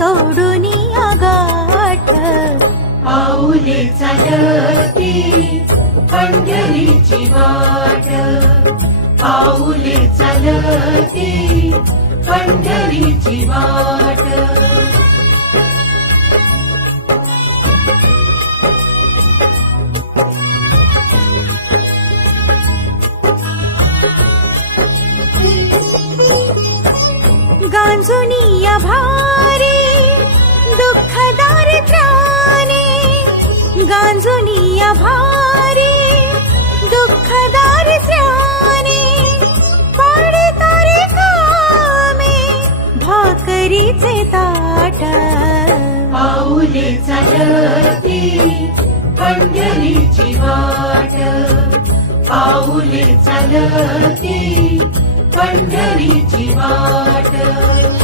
सोडून गाठ पाऊले चालती पंढरीची वाट पाऊले चालती पंढरीची वाट गांजुनिया भारी दुःखदार त्राणे गांजुनिया भारी दुःखदार त्राणे पाडे तारे कामे भाकरीचे ताट पाऊले चालती पंढरीची वाट पाऊले चालती पंढरीची वाट